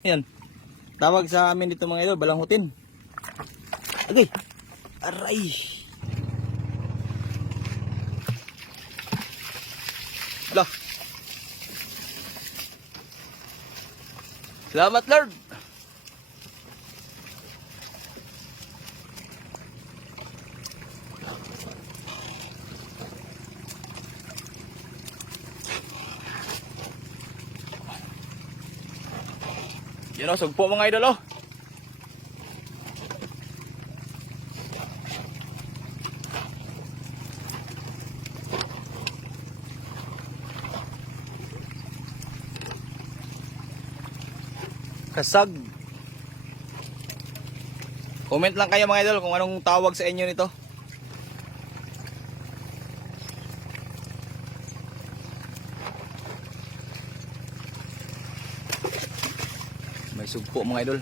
Yan. Tawag sa amin dito mga idol, balanghutin. Agay. Aray. Lah. Salamat Lord. Yan o, sugpo mga idol o. Kasag. Comment lang kayo mga idol kung anong tawag sa inyo nito. May sugpo mga idol.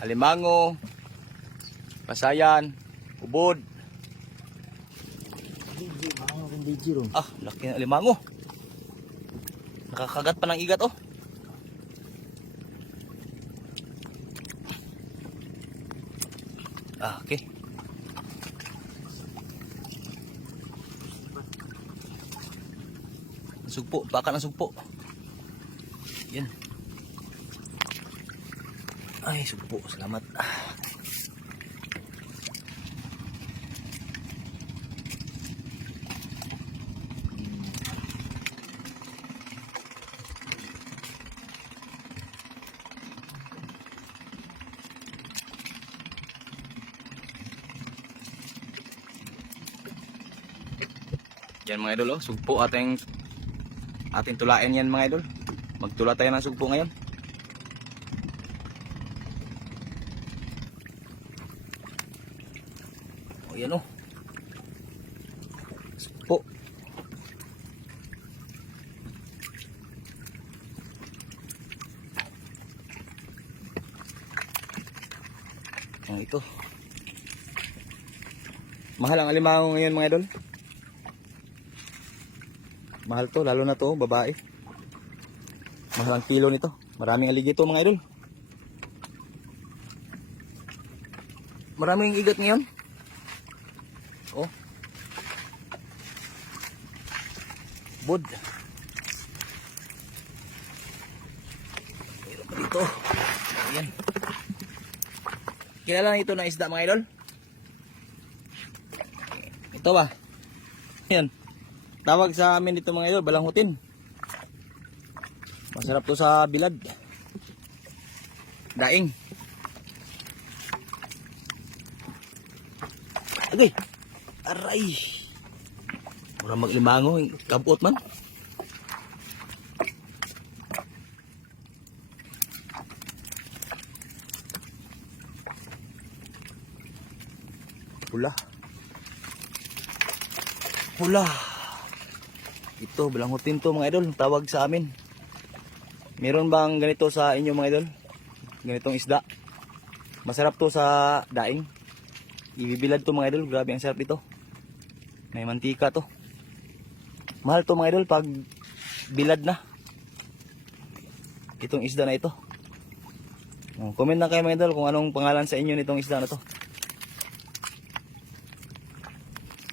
Alimango, pasayan, ubod. Ah, laki ng alimango. Nakakagat pa ng igat oh. Ah, okay. Sugpo, baka ng sugpo. Yan. Ay, sugpo, salamat. Yan mga idol oh, sugpo ating tulain yan mga idol. Magtula tayo ng sugpo ngayon. O yan oh. Sugpo. Yan ito. Mahal ang alimango ngayon mga idol. Mahal to, lalo na to, babae. Mahal ang kilo nito. Maraming aligito mga idol. Maraming igat ngayon. Oh. Bod. Mayroon pa dito. Ayan. Kilala na ito na isda mga idol? Ito ba? Ayan. Tawag sa amin dito mga idol, balanghutin. Masarap to sa bilad. Daing. Agay. Aray. Mura maglimango, kabuot man. Pula. Pula. Ito, balanghutin to mga idol, tawag sa amin. Meron bang ganito sa inyo mga idol? Ganitong isda. Masarap to sa daing. Ibibilad to mga idol, grabe ang sarap dito. May mantika to. Mahal to mga idol pag bilad na. Itong isda na ito. Comment lang kayo mga idol kung anong pangalan sa inyo nitong isda na to.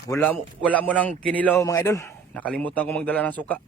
Wala mo nang kinilaw mga idol. Nakalimutan ko magdala ng suka.